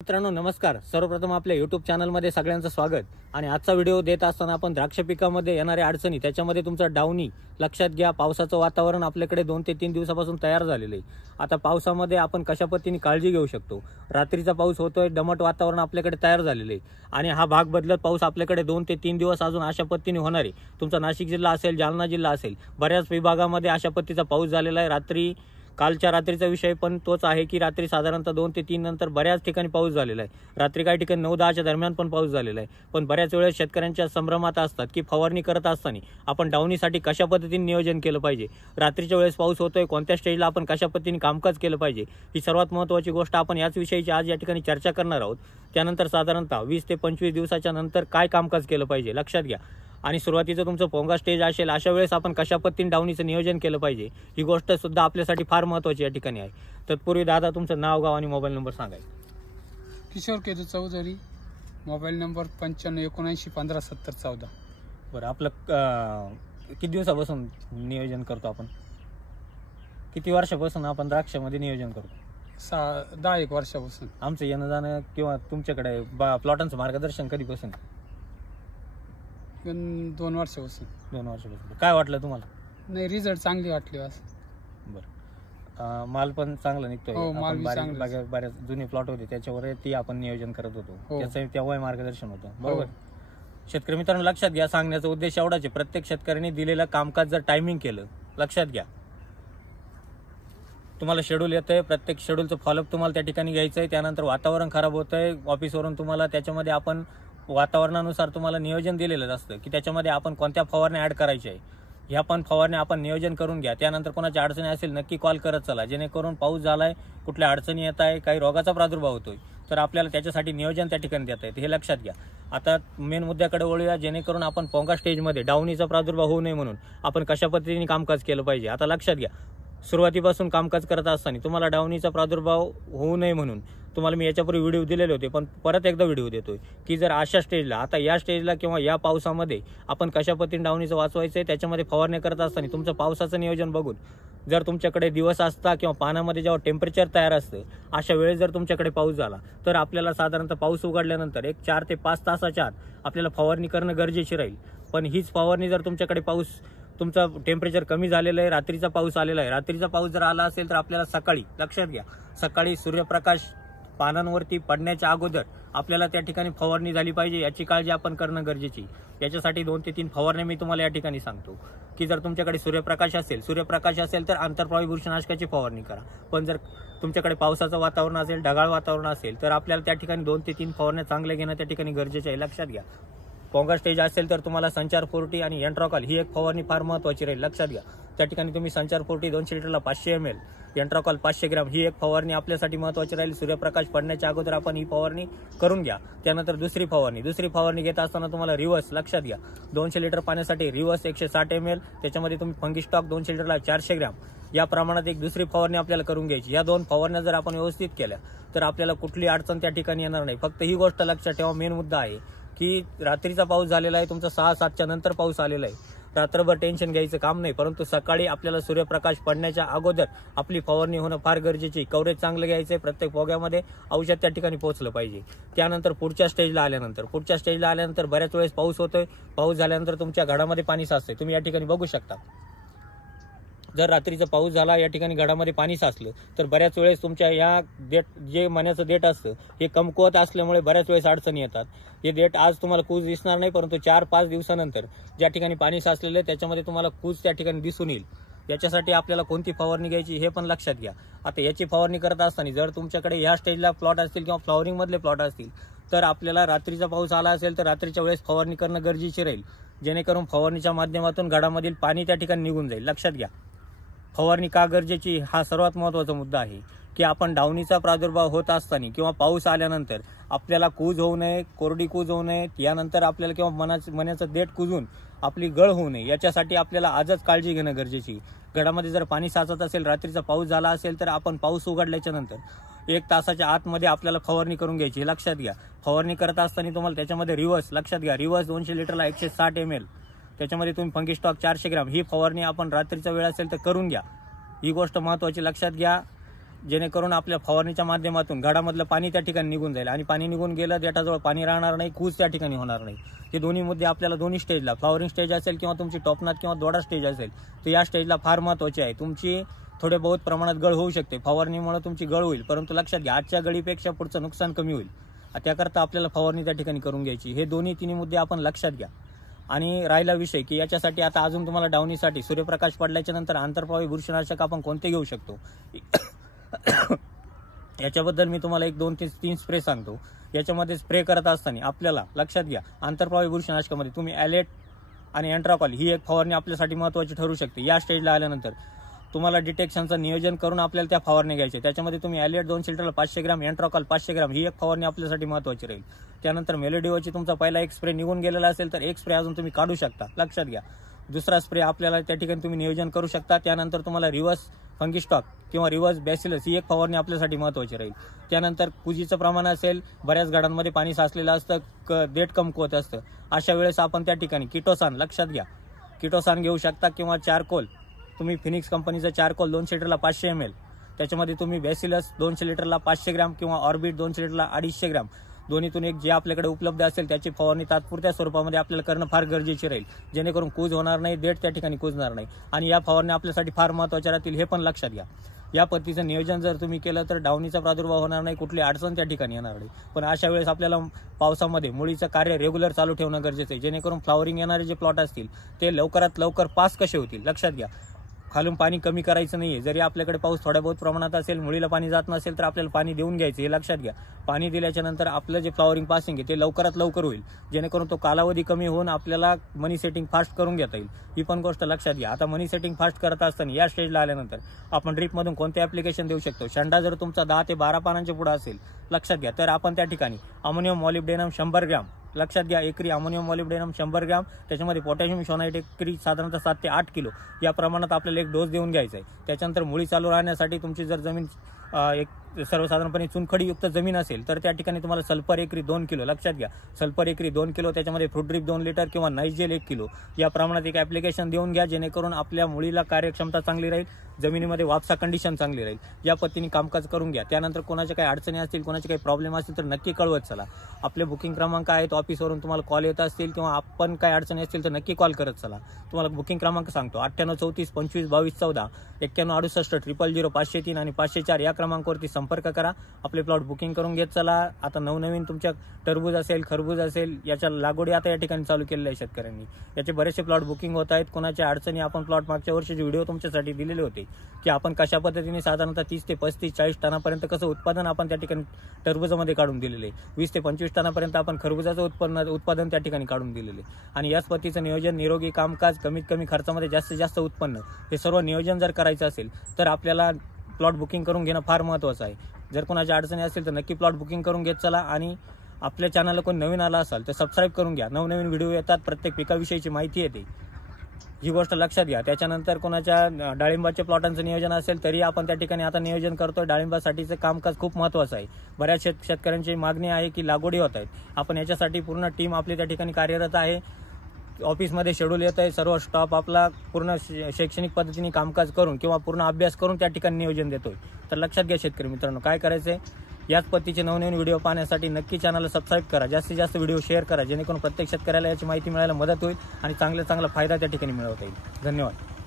मित्रांनो नमस्कार. सर्वप्रथम आपल्या YouTube चॅनलमध्ये सगळ्यांचं स्वागत. आणि आजचा व्हिडिओ देत असताना आपण द्राक्ष पिकामध्ये येणाऱ्या अडचणी त्याच्यामध्ये तुमचा डाउनी लक्षात घ्या. पावसाचं वातावरण आपल्याकडे 2 ते 3 दिवसापासून तयार झालेलं आहे. आता पावसामध्ये आपण कशा पद्धतीने काळजी घेऊ शकतो. रात्रीचा पाऊस होतोय, दमट वातावरण आपल्याकडे तयार झालेलं आहे आणि हा भाग बदलत पाऊस आपल्याकडे 2 ते 3 दिवस अजून अशा पद्धतीने होणार आहे. तुमचा नाशिक जिल्हा असेल, जालना जिल्हा असेल, बऱ्याच विभागामध्ये अशा पद्धतीचा पाऊस झालेला आहे. रात्री कालच्या रात्रीचा विषय पण तोच आहे की रात्री साधारणतः 2 ते 3 नंतर बऱ्याच ठिकाणी पाऊस झालेला आहे. रात्री काही ठिकाणी 9-10च्या दरम्यान पण पाऊस झालेला आहे. पण बऱ्याच वेळेस शेतकऱ्यांच्या संभ्रमात असतात की फवारणी करत असताना आपण डाउनीसाठी कशा पद्धतीने नियोजन केलं पाहिजे, रात्रीच्या वेळेस पाऊस होतोय कोणत्या स्टेजला आपण कशा पद्धतीने कामकाज केलं पाहिजे, ही सर्वात महत्त्वाची गोष्ट आपण याच विषयीची आज या ठिकाणी चर्चा करणार आहोत. त्यानंतर साधारणतः 20 ते 25 दिवसाच्या नंतर काय कामकाज केलं पाहिजे लक्षात घ्या. आणि सुरुवातीचं तुमचं पोंगा स्टेज असेल अशा वेळेस आपण कशा पद्धतीने डाउनीचं नियोजन केलं पाहिजे ही गोष्ट सुद्धा आपल्यासाठी फार महत्त्वाची या ठिकाणी आहे. तत्पूर्वी दादा तुमचं नाव, गाव आणि मोबाईल नंबर सांगायचं. Kishor Ketu Chaudhari, mobile number 9579157014. बरं, आपलं किती दिवसापासून नियोजन करतो आपण, किती वर्षापासून आपण द्राक्षामध्ये नियोजन करतो? 10-1 वर्षापासून. आमचं येणं जाणं किंवा तुमच्याकडे प्लॉटांचं मार्गदर्शन कधीपासून? 2 वर्षापासून. 2 वर्षापासून. काय वाटलं तुम्हाला? नाही, रिझल्ट चांगली वाटली बस. बरं, माल पण चांगला निघतोय. हो, माल आपण बी चांगला. बऱ्याच जुने प्लॉट होते त्याच्यावर ती आपण नियोजन करत होतो. हो. त्याचं तेव्हा मार्गदर्शन होतं. बरोबर. शेतकरी मित्रांनो लक्षात घ्या, सांगण्याचा उद्देश एवढाच आहे, प्रत्येक शेतकऱ्यांनी दिलेलं कामकाज जर टायमिंग केलं, लक्षात घ्या, तुम्हाला शेड्यूल येतंय, प्रत्येक शेड्यूलचं फॉलोअप तुम्हाला त्या ठिकाणी घ्यायचं आहे. त्यानंतर वातावरण खराब होतंय ऑफिसवरून, तुम्हाला त्याच्यामध्ये आपण वातावरणानुसार तुम्हाला नियोजन दिलेलं असतं की त्याच्यामध्ये आपण कोणत्या फवारण्या ऍड करायच्या आहे. ह्या पण फवारण्या आपण नियोजन करून घ्या. त्यानंतर कोणाची अडचणी असेल नक्की कॉल करत चला, जेणेकरून पाऊस झालाय, कुठल्या अडचणी येत आहे, काही रोगाचा प्रादुर्भाव होतोय तर आपल्याला त्याच्यासाठी नियोजन त्या ठिकाणी देता येतं, हे लक्षात घ्या. आता मेन मुद्द्याकडे वळूया, जेणेकरून आपण पोंगा स्टेजमध्ये डाउनीचा प्रादुर्भाव होऊ नये म्हणून आपण कशा पद्धतीने कामकाज केलं पाहिजे. आता लक्षात घ्या, सुरुवातीपासून कामकाज करत असताना तुम्हाला डाउनीचा प्रादुर्भाव होऊ नये म्हणून तुम्हाला मी याच्यापूर्वी व्हिडिओ दिलेले होते, पण परत एकदा व्हिडिओ देतोय की जर अशा स्टेजला, आता या स्टेजला किंवा या पावसामध्ये आपण कशा पद्धतीने डाउनीचं वाचवायचं आहे, त्याच्यामध्ये फवारणी करत असताना तुमचं पावसाचं नियोजन बघून, जर तुमच्याकडे दिवस असता किंवा पानामध्ये जेव्हा टेम्परेचर तयार असतं अशा वेळेस जर तुमच्याकडे पाऊस झाला तर आपल्याला साधारणतः पाऊस उघडल्यानंतर 4 ते 5 तासाच्या आत आपल्याला फवारणी करणं गरजेची राहील. पण हीच फवारणी जर तुमच्याकडे पाऊस, तुमचं टेम्परेचर कमी झालेलं आहे, रात्रीचा पाऊस आलेला आहे, रात्रीचा पाऊस जर आला असेल तर आपल्याला सकाळी, लक्षात घ्या, सकाळी सूर्यप्रकाश पानांवरती पडण्याच्या अगोदर आपल्याला त्या ठिकाणी फवारणी झाली पाहिजे, याची काळजी आपण करणं गरजेची. याच्यासाठी 2 ते 3 फवारण्या मी तुम्हाला या ठिकाणी सांगतो की जर तुमच्याकडे सूर्यप्रकाश असेल तर आंतरप्रवाही बुरशीनाशकाची फवारणी करा. पण जर तुमच्याकडे पावसाचं वातावरण असेल, ढगाळ वातावरण असेल तर आपल्याला त्या ठिकाणी 2 ते 3 फवारण्या चांगल्या घेणं त्या ठिकाणी गरजेचं आहे, लक्षात घ्या. पोंगा स्टेज असेल तर तुम्हाला संचार 40 आणि एंट्रॉकॉल ही एक फवारणी फार महत्त्वाची राहील, लक्षात घ्या. त्या ठिकाणी तुम्ही संचार 40 200 लिटरला 500 ml, एंट्रॉकॉल 500 ग्रॅम ही एक फवारणी आपल्यासाठी महत्त्वाची राहील. सूर्यप्रकाश पडण्याच्या अगोदर आपण ही फवारणी करून घ्या. त्यानंतर दुसरी फवारणी घेत असताना तुम्हाला रिव्हर्स, लक्षात घ्या, 200 लिटर पाण्यासाठी रिव्हर्स 160 ml, त्याच्यामध्ये तुम्ही फंगिस्टॉक 200 लिटरला 400 ग्रॅम या प्रमाणात एक दुसरी फवारणी आपल्याला करून घ्यायची. या 2 फवारण्या जर आपण व्यवस्थित केल्या तर आपल्याला कुठली अडचण त्या ठिकाणी येणार नाही. फक्त ही गोष्ट लक्षात ठेवा, मेन मुद्दा आहे की रात्रीचा पाऊस झालेला आहे, तुमचा 6-7च्या नंतर पाऊस आलेला आहे, रात्रभर टेन्शन घ्यायचं काम नाही, परंतु सकाळी आपल्याला सूर्यप्रकाश पडण्याच्या अगोदर आपली फवारणी होणं फार गरजेची. कव्हरेज चांगलं घ्यायचंय, प्रत्येक पोग्यामध्ये औषध त्या ठिकाणी पोहोचलं पाहिजे. त्यानंतर पुढच्या स्टेजला आल्यानंतर बऱ्याच वेळेस पाऊस होतोय, पाऊस झाल्यानंतर तुमच्या घडामध्ये पाणी साचतंय, तुम्ही या ठिकाणी बघू शकता. जर रात्रीचा पाऊस झाला, या ठिकाणी घडामध्ये पाणी साचलं तर बऱ्याच वेळेस तुमच्या या जे मण्याचं देठ असतं हे कमकुवत असल्यामुळे बऱ्याच वेळेस अडचणी येतात. हे देठ आज तुम्हाला कूज दिसणार नाही, परंतु 4-5 दिवसानंतर ज्या ठिकाणी पाणी साचलेलं आहे त्याच्यामध्ये तुम्हाला कूज त्या ठिकाणी दिसून येईल. याच्यासाठी आपल्याला कोणती फवारणी घ्यायची हे पण लक्षात घ्या. आता याची फवारणी करत असताना जर तुमच्याकडे या स्टेजला प्लॉट असतील किंवा फ्लॉवरिंग मधले प्लॉट असतील तर आपल्याला रात्रीचा पाऊस आला असेल तर रात्रीच्या वेळेस फवारणी करणं गरजेची राहील, जेणेकरून फवारणीच्या माध्यमातून घडामधील पाणी त्या ठिकाणी निघून जाईल. लक्षात घ्या, फवारणी का गरजेची हा सर्वात महत्त्वाचा मुद्दा आहे की आपण डाउनीचा प्रादुर्भाव होत असताना किंवा पाऊस आल्यानंतर आपल्याला कूज होऊ नये, कोरडी कूज होऊ नये, यानंतर आपल्याला किंवा मण्याचं देठ कुजून आपली गळ होऊ नये, याच्यासाठी आपल्याला आजच काळजी घेणं गरजेची. घडामध्ये जर पाणी साचत असेल, रात्रीचा पाऊस झाला असेल तर आपण पाऊस उघडल्याच्या नंतर 1 तासाच्या आतमध्ये आपल्याला फवारणी करून घ्यायची, लक्षात घ्या. फवारणी करत असताना तुम्हाला त्याच्यामध्ये रिव्हर्स, लक्षात घ्या, रिव्हर्स 200 लिटरला 160 ml, त्याच्यामध्ये तुम्ही फंगिस्टॉक 400 ग्रॅम ही फवारणी आपण रात्रीचा वेळ असेल तर करून घ्या. ही गोष्ट महत्त्वाची लक्षात घ्या. जेणेकरून आपल्या फवारणीच्या माध्यमातून घडामधलं पाणी त्या ठिकाणी निघून जाईल आणि पाणी निघून गेलं देठाजवळ पाणी राहणार नाही, कूज त्या ठिकाणी होणार नाही. हे दोन्ही मुद्दे आपल्याला दोन्ही स्टेजला, फ्लॉवरिंग स्टेज असेल किंवा तुमची टोपनात किंवा दोडा स्टेज असेल, तर या स्टेजला फार महत्त्वाचे आहे. तुमची थोडे बहुत प्रमाणात गळ होऊ शकते, फवारणीमुळे तुमची गळ होईल, परंतु लक्षात घ्या आजच्या गळीपेक्षा पुढचं नुकसान कमी होईल. त्याकरता आपल्याला फवारणी त्या ठिकाणी करून घ्यायची. हे दोन्ही तिन्ही मुद्दे आपण लक्षात घ्या. आणि राहिला विषय की याच्यासाठी आता अजून तुम्हाला डावणीसाठी सूर्यप्रकाश पडल्याच्या नंतर आंतरप्रवाही बुरशीनाशक आपण कोणते घेऊ शकतो याच्याबद्दल मी तुम्हाला 1 2 3 स्प्रे सांगतो. याच्यामध्ये स्प्रे करत असताना आपल्याला लक्षात घ्या आंतरप्रवाही बुरशीनाशकामध्ये तुम्ही ॲलेट आणि एंट्राकॉल ही एक फवारणी आपल्यासाठी महत्त्वाची ठरू शकते. या स्टेजला आल्यानंतर तुम्हाला डिटेक्शनचं नियोजन करून आपल्याला त्या फवारणी घ्यायचे. त्याच्यामध्ये तुम्ही ॲलेट 200 लिटरला 500 ग्रॅम, एंट्राकॉल 500 ग्रॅम ही एक फवारणी आपल्यासाठी महत्त्वाची राहील. त्यानंतर मेलोडिओची तुमचा पहिला एक स्प्रे निघून गेलेला असेल तर एक स्प्रे अजून तुम्ही काढू शकता, लक्षात घ्या. दुसरा स्प्रे आपल्याला त्या ठिकाणी तुम्ही नियोजन करू शकता. त्यानंतर तुम्हाला रिव्हर्स फंगिस्टॉक किंवा रिव्हर्स बॅसिलस ही एक फवारणी आपल्यासाठी महत्त्वाची राहील. त्यानंतर कुजीचं प्रमाण असेल, बऱ्याच गाडांमध्ये पाणी साचलेलं असतं, देठ कमकुवत असतं, अशा वेळेस आपण त्या ठिकाणी किटोसान, लक्षात घ्या, किटोसान घेऊ शकता किंवा चारकोल. तुम्ही फिनिक्स कंपनीचं चारकोल 200 लिटरला 500 ml, त्याच्यामध्ये तुम्ही बॅसिलस 200 लिटरला 500 ग्रॅम किंवा ऑर्बिट 200 लिटरला 250 ग्रॅम दोन्हीतून एक जे आपल्याकडे उपलब्ध असेल त्याची फवारणी तात्पुरत्या स्वरूपामध्ये आपल्याला करणं फार गरजेचे राहील, जेणेकरून कूज होणार नाही, देठ त्या ठिकाणी कुजणार नाही. आणि या फवारणी आपल्यासाठी फार महत्त्वाच्या राहतील, हे पण लक्षात घ्या. या पद्धतीचं नियोजन जर तुम्ही केलं तर डावणीचा प्रादुर्भाव होणार नाही, कुठली अडचण त्या ठिकाणी येणार नाही. पण अशा वेळेस आपल्याला पावसामध्ये मुळीचं कार्य रेग्युलर चालू ठेवणं गरजेचं आहे, जेणेकरून फ्लॉवरिंग येणारे जे प्लॉट असतील ते लवकरात लवकर पास कसे होतील. लक्षात घ्या, खालून पाणी कमी करायचं नाहीये. जरी आपल्याकडे पाऊस थोड्या बहुत प्रमाणात असेल, मुळीला पाणी जात नसेल तर आपल्याला पाणी देऊन घ्यायचं, हे लक्षात घ्या. पाणी दिल्याच्या नंतर आपलं जे फ्लॉवरिंग पासिंग आहे ते लवकरात लवकर होईल, जेणेकरून तो कालावधी कमी होऊन आपल्याला मनी सेटिंग फास्ट करून घेता येईल. ही पण गोष्ट लक्षात घ्या. आता मनी सेटिंग फास्ट करत असताना या स्टेजला आल्यानंतर आपण ड्रीपमधून कोणते ॲप्लिकेशन देऊ शकतो. शेंडा जर तुमचा 10 ते 12 पानांच्या पुढे असेल, लक्षात घ्या, तर आपण त्या ठिकाणी अमोनियम मॉलिब्डेनम 100 ग्रॅम, लक्षात घ्या, एकरी अमोनियम मॉलिब्डेनम 100 ग्रॅम, त्याच्यामध्ये पोटॅशियम शोनाइट एकरी साधारणतः 7 ते 8 किलो या प्रमाणात आपल्याला एक डोस देऊन घ्यायचा आहे. त्याच्यानंतर मुळी चालू राहण्यासाठी तुमची जर जमीन एक सर्वसाधारणपणे चुनखडीयुक्त जमीन असेल तर त्या ठिकाणी तुम्हाला सल्फर एकरी 2 किलो, लक्षात घ्या, सल्फर एकरी 2 किलो, त्याच्यामध्ये फ्रूट ड्रिप 2 लिटर किंवा नाइजेल 1 किलो या प्रमाणात एक ॲप्लिकेशन देऊन घ्या, जेणेकरून आपल्या मुळीला कार्यक्षमता चांगली राहील, जमिनीमध्ये वापसा कंडिशन चांगली राहील. या पद्धतीने कामकाज करून घ्या. त्यानंतर कोणाच्या काही अडचणी असतील, कोणाचे काही प्रॉब्लेम असतील तर नक्की कळवत चला. आपले बुकिंग क्रमांक आहेत, ऑफिसवरून तुम्हाला कॉल येत असतील किंवा आपण काही अडचणी असतील तर नक्की कॉल करत चला. तुम्हाला बुकिंग क्रमांक सांगतो: 98 34 25 22 14, 91 68 000 503 आणि 504 या क्रमांकावरती संपर्क करा. आपले प्लॉट बुकिंग करून घेत चला. आता नवनवीन तुमच्या टरबूज असेल, खरबूज असेल, याच्या लागवडी आता या ठिकाणी चालू केलेल्या आहे शेतकऱ्यांनी. याचे बरेचसे प्लॉट बुकिंग होत आहेत. कोणाच्या अडचणी आपण प्लॉट मागच्या वर्षीचे व्हिडिओ तुमच्यासाठी दिलेले होते की आपण कशा पद्धतीने साधारणतः 30 ते 35 40 टनापर्यंत कसं उत्पादन आपण त्या ठिकाणी टरबूजामध्ये काढून दिलेले, 20 ते 25 टनापर्यंत आपण खरबुजाचं उत्पादन त्या ठिकाणी काढून दिलेले. आणि याच पद्धतीचं नियोजन, निरोगी कामकाज, कमीत कमी खर्चामध्ये जास्तीत जास्त उत्पन्न, हे सर्व नियोजन जर करायचं असेल तर आपल्याला प्लॉट बुकिंग करून घेणं फार महत्त्वाचं आहे. जर कोणाच्या अडचणी असतील तर नक्की प्लॉट बुकिंग करून घेत चला. आणि आपल्या चॅनलला कोणी नवीन आला असाल तर सबस्क्राईब करून घ्या. नवनवीन व्हिडिओ येतात, प्रत्येक पिकाविषयीची माहिती येते, ही गोष्ट लक्षात घ्या. त्याच्यानंतर कोणाच्या डाळिंबाच्या प्लॉटांचं नियोजन असेल तरी आपण त्या ठिकाणी आता नियोजन करतोय. डाळिंबासाठीचं कामकाज खूप महत्त्वाचं आहे. बऱ्याच शेतकऱ्यांची मागणी आहे की लागवडी होत आहेत. आपण याच्यासाठी पूर्ण टीम आपली त्या ठिकाणी कार्यरत आहे. ऑफिसमध्ये शेड्यूल येत आहे, सर्व स्टाफ आपला पूर्ण शैक्षणिक पद्धतीने कामकाज करून किंवा पूर्ण अभ्यास करून त्या ठिकाणी नियोजन देतोय. तर लक्षात घ्या शेतकरी मित्रांनो, काय करायचं आहे, याच पद्धतीचे नवनवीन व्हिडिओ पाहण्यासाठी नक्की चॅनलला सबस्क्राईब करा, जास्तीत जास्त व्हिडिओ शेअर करा, जेणेकरून प्रत्येक शेतकऱ्याला याची माहिती मिळायला मदत होईल आणि चांगला फायदा त्या ठिकाणी मिळवता येईल. धन्यवाद.